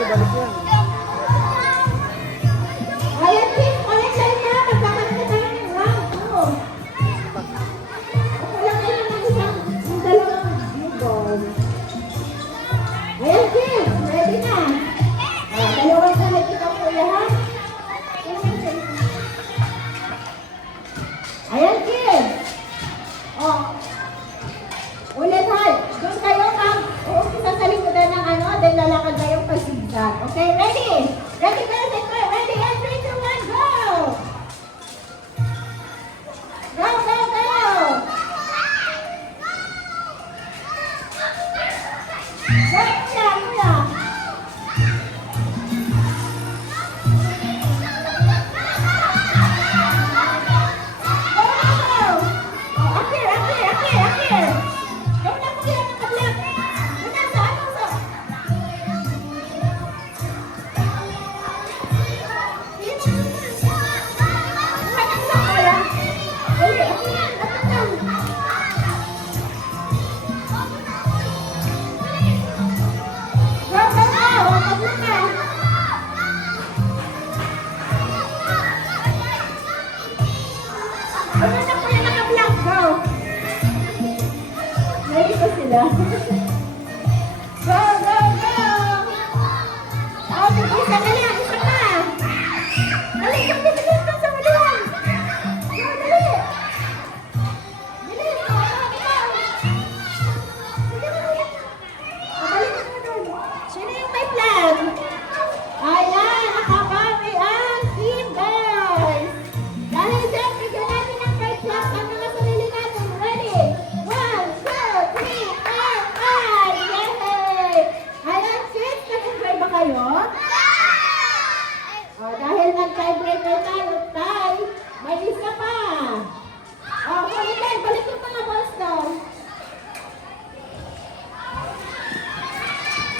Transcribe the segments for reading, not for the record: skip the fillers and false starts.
balik yan. Ayan, Chris, ulit tayo na. Magkakaroon na tayo ng round 2. Wala kayo ng dalawang ball. Ayan, Chris, ready na. Dalawang salit ito po lahat. Ayan, Chris. Ulit, Hal. Doon kayo mag-uumpisa sa likodan ng then lalakad kayong pag-zigzag. Okay, ready? Ready, guys? Ready? And 3, 2, 1, go! Go, go, go! Go, kuya, kuya! Go, go, go! Up here, up here, up here, up here! Go na, kuya, naka-black! Go na, sa ano, sa... Ready pa sila? Go, go, go! Isa na lang, isa na! Dali, bilis ka sa maluwang! Go, dali! Bilis! Balik ka na doon. Sino yung may plan? Ayan, nakakami ang team guys! Dahil dyan, bigyan natin ng may plan ang mga sarili natin. Ready? 1, 2, 3, 4, 5! Yay! Ayan, kids, nag-enjoy ba kayo? Dahil nag-tiebreaker tayo, may isa pa. Balik yung mga balls doon.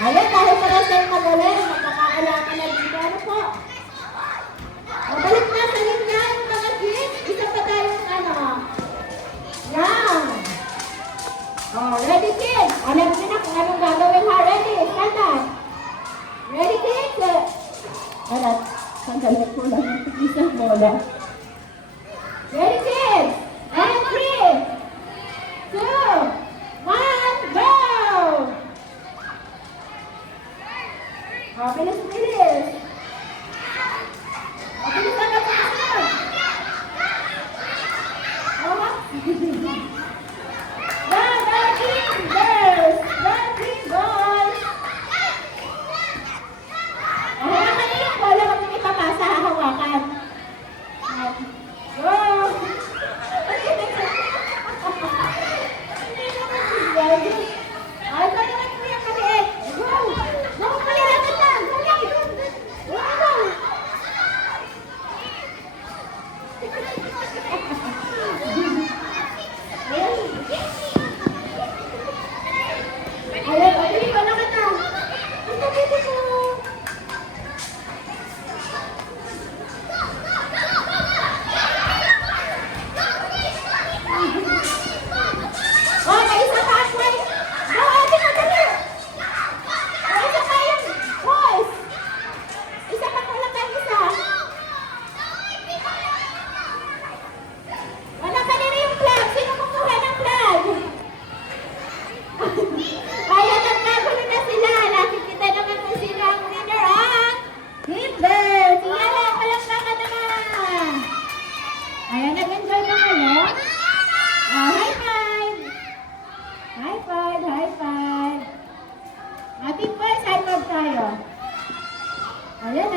Ayan, dahil para sa'yo magaling, magkakaalaman na dito. Ano po? Balik na sa linya yung mga kids. Isa pa tayong Yan. Ready kids? Alam niyo na kung anong gagawin ha. Ready? Stand up. Ready kids? Sandali ko lang yung isang bola. Ready kids? And 3, 2, 1, go! Bilis, bilis. Bilis na ka sa Ayan, nag-enjoy ba kayo? High five! High five, high five! Ating boys, high five tayo. Ayan,